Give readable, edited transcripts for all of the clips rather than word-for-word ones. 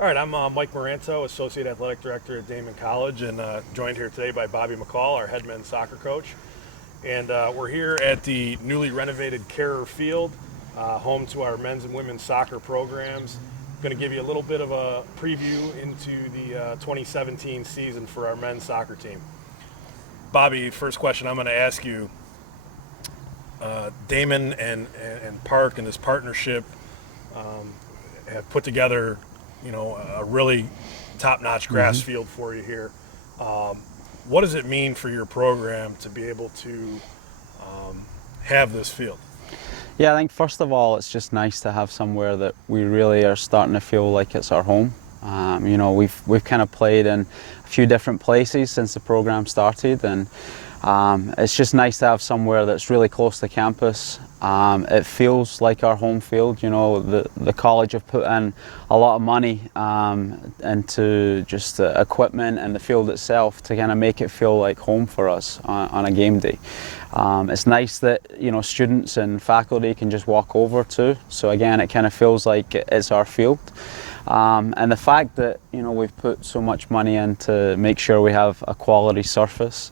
All right, I'm Mike Moranto, Associate Athletic Director at Damon College, and joined here today by Bobby McCall, our head men's soccer coach. And we're here at the newly renovated Carer Field, home to our men's and women's soccer programs. Going to give you a little bit of a preview into the 2017 season for our men's soccer team. Bobby, first question I'm going to ask you. Damon and Park and this partnership have put together, a really top-notch grass field for you here. What does it mean for your program to be able to have this field? Yeah, I think first of all, it's just nice to have somewhere that we really are starting to feel like it's our home. We've kind of played in a few different places since the program started, and it's just nice to have somewhere that's really close to campus. It feels like our home field. The college have put in a lot of money into just the equipment and the field itself to kind of make it feel like home for us on a game day. It's nice that students and faculty can just walk over to. So again, it kind of feels like it's our field. And the fact that we've put so much money in to make sure we have a quality surface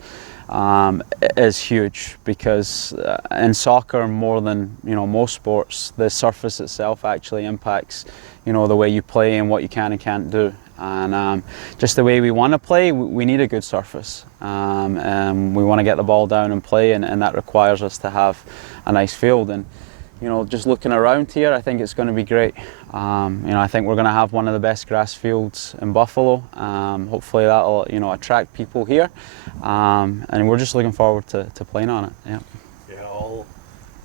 is huge, because in soccer, more than most sports, the surface itself actually impacts the way you play and what you can and can't do. And just the way we want to play, we need a good surface. We want to get the ball down and play, and that requires us to have a nice field. And just looking around here, I think it's going to be great. I think we're going to have one of the best grass fields in Buffalo. Hopefully that'll attract people here, and we're just looking forward to playing on it. Yeah. All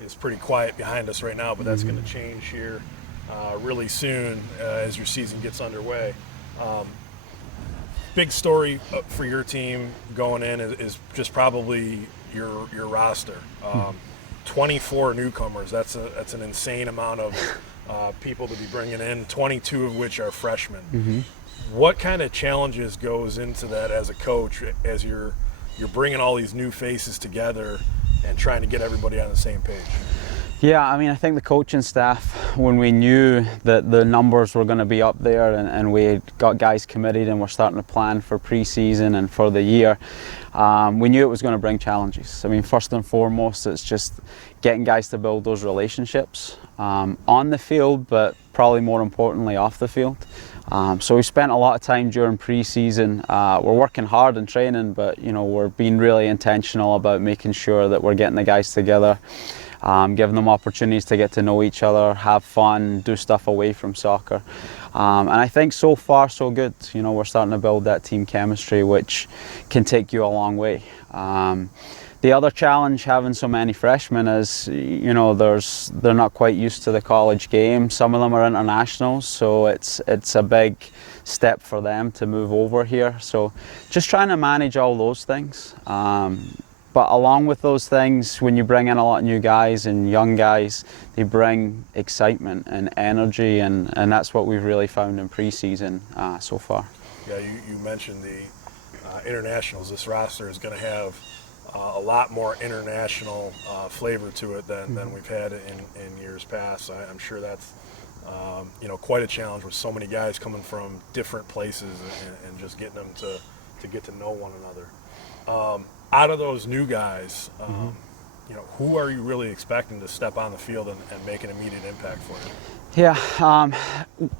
is pretty quiet behind us right now, but that's going to change here really soon as your season gets underway. Big story for your team going in is just probably your roster. 24 newcomers. That's an insane amount of people to be bringing in. 22 of which are freshmen. What kind of challenges goes into that as a coach, as you're bringing all these new faces together and trying to get everybody on the same page? Yeah, I think the coaching staff, when we knew that the numbers were going to be up there and we had got guys committed and we're starting to plan for pre-season and for the year, we knew it was going to bring challenges. First and foremost, it's just getting guys to build those relationships on the field, but probably more importantly off the field. So we spent a lot of time during pre-season. We're working hard in training, but we're being really intentional about making sure that we're getting the guys together, giving them opportunities to get to know each other, have fun, do stuff away from soccer. And I think so far so good. We're starting to build that team chemistry, which can take you a long way. The other challenge having so many freshmen is, they're not quite used to the college game. Some of them are internationals, so it's a big step for them to move over here. So just trying to manage all those things. But along with those things, when you bring in a lot of new guys and young guys, they bring excitement and energy, and that's what we've really found in pre-season so far. Yeah, you mentioned the internationals. This roster is going to have a lot more international flavor to it than we've had in years past. I'm sure that's quite a challenge with so many guys coming from different places and just getting them to get to know one another. Out of those new guys, who are you really expecting to step on the field and make an immediate impact for you? Yeah,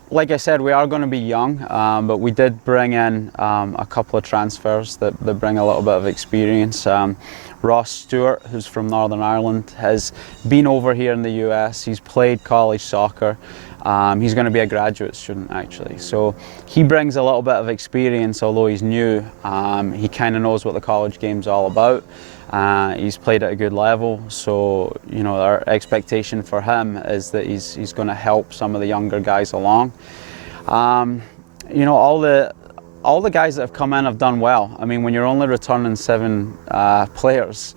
like I said, we are going to be young, but we did bring in a couple of transfers that bring a little bit of experience. Ross Stewart, who's from Northern Ireland, has been over here in the US. He's played college soccer. He's going to be a graduate student, actually. So he brings a little bit of experience, although he's new. He kind of knows what the college game's all about. He's played at a good level, so our expectation for him is that he's going to help some of the younger guys along. All the guys that have come in have done well. When you're only returning 7 players,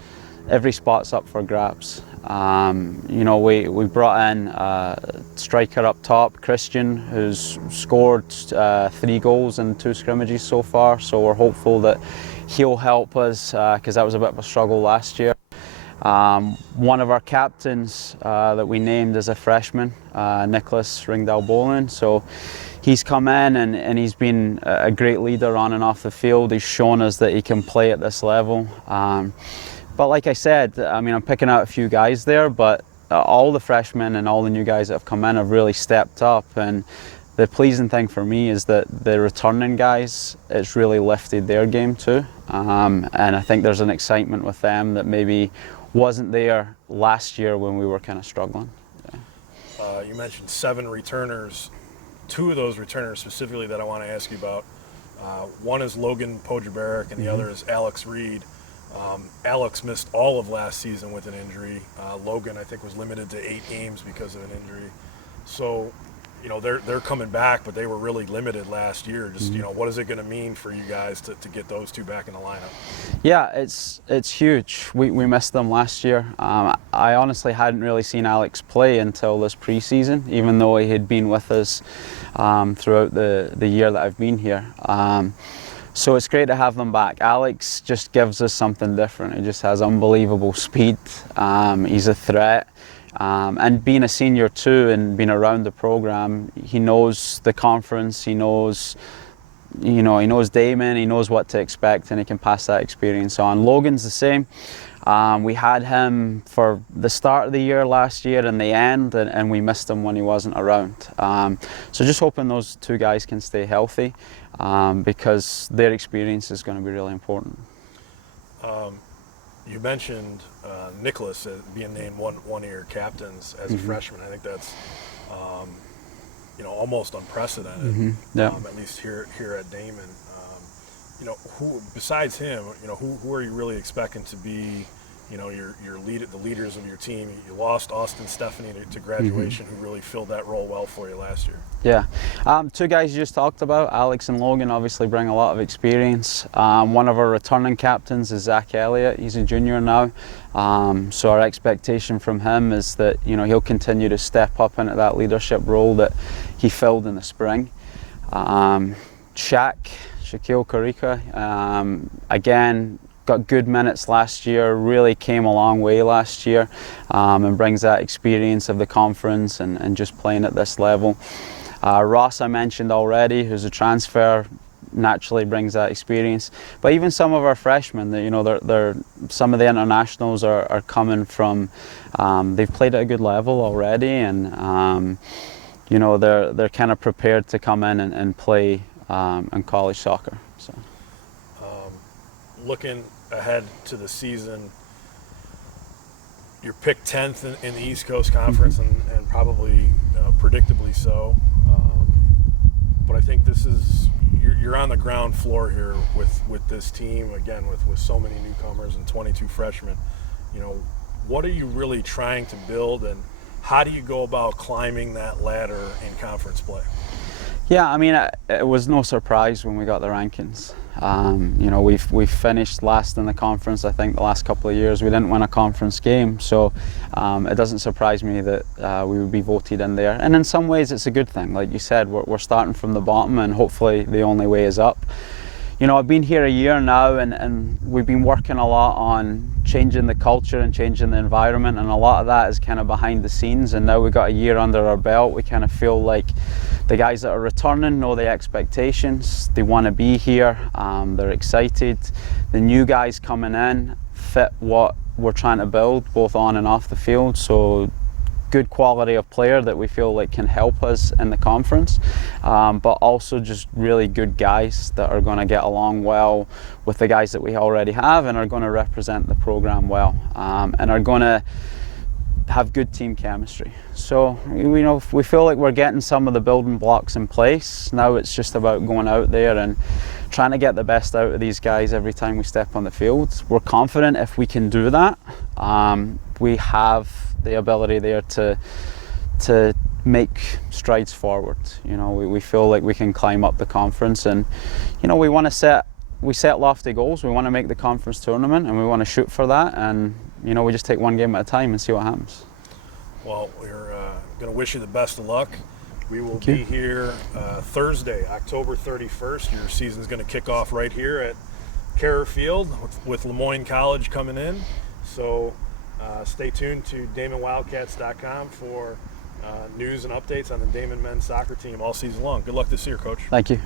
every spot's up for grabs. We brought in a striker up top, Christian, who's scored 3 goals in 2 scrimmages so far. So we're hopeful that he'll help us, because that was a bit of a struggle last year. One of our captains that we named as a freshman, Nicholas Ringdal Bolin. So he's come in and he's been a great leader on and off the field. He's shown us that he can play at this level. But like I said, I mean, I'm picking out a few guys there, but all the freshmen and all the new guys that have come in have really stepped up. And the pleasing thing for me is that the returning guys, it's really lifted their game too. And I think there's an excitement with them that maybe wasn't there last year when we were kind of struggling. You mentioned 7 returners. 2 of those returners specifically that I want to ask you about. One is Logan Pojiberic and the other is Alex Reed. Alex missed all of last season with an injury. Logan, I think, was limited to 8 games because of an injury. So, you know, they're coming back, but they were really limited last year. Just, you know, what is it going to mean for you guys to get those 2 back in the lineup? Yeah, it's huge. We missed them last year. I honestly hadn't really seen Alex play until this preseason, even though he had been with us throughout the year that I've been here. So it's great to have them back. Alex just gives us something different. He just has unbelievable speed. He's a threat. And being a senior too and being around the program, he knows the conference, he knows, you know, he knows Damon, he knows what to expect, and he can pass that experience on. Logan's the same. We had him for the start of the year last year and the end, and we missed him when he wasn't around. So just hoping those 2 guys can stay healthy, because their experience is going to be really important. You mentioned Nicholas being named one of your captains as a freshman. I think that's you know, almost unprecedented. Yeah. At least here at Damon. You know, who besides him, you know, who are you really expecting to be, you know, the leaders of your team? You lost Austin Stephanie to graduation, who really filled that role well for you last year. Yeah, 2 guys you just talked about, Alex and Logan, obviously bring a lot of experience. One of our returning captains is Zach Elliott. He's a junior now, so our expectation from him is that, you know, he'll continue to step up into that leadership role that he filled in the spring. Shaquille Karika, again, got good minutes last year, really came a long way last year, and brings that experience of the conference and just playing at this level. Ross, I mentioned already, who's a transfer, naturally brings that experience. But even some of our freshmen, you know, they're some of the internationals are coming from, they've played at a good level already, and you know, they're kind of prepared to come in and play in college soccer. So, looking ahead to the season, you're picked 10th in the East Coast Conference, and probably predictably so. But I think this is you're on the ground floor here with this team again, with so many newcomers and 22 freshmen. You know, what are you really trying to build, and how do you go about climbing that ladder in conference play? Yeah, I mean, it was no surprise when we got the rankings. You know, we've finished last in the conference. I think the last couple of years we didn't win a conference game, so it doesn't surprise me that we would be voted in there. And in some ways, it's a good thing. Like you said, we're starting from the bottom, and hopefully the only way is up. You know, I've been here a year now, and we've been working a lot on changing the culture and changing the environment, and a lot of that is kind of behind the scenes. And now we've got a year under our belt, we kind of feel like the guys that are returning know the expectations. They want to be here. They're excited. The new guys coming in fit what we're trying to build, both on and off the field. So good quality of player that we feel like can help us in the conference, but also just really good guys that are going to get along well with the guys that we already have, and are going to represent the program well, and are going to have good team chemistry. So, you know, we feel like we're getting some of the building blocks in place. Now it's just about going out there and trying to get the best out of these guys every time we step on the field. We're confident if we can do that. We have the ability there to make strides forward. You know, we feel like we can climb up the conference, and you know, we set lofty goals. We want to make the conference tournament, and we want to shoot for that, and you know, we just take one game at a time and see what happens. Well, we're going to wish you the best of luck. We will be here Thursday, October 31st. Your season's going to kick off right here at Carrer Field with Lemoyne College coming in. So stay tuned to DamonWildcats.com for news and updates on the Damon men's soccer team all season long. Good luck this year, Coach. Thank you.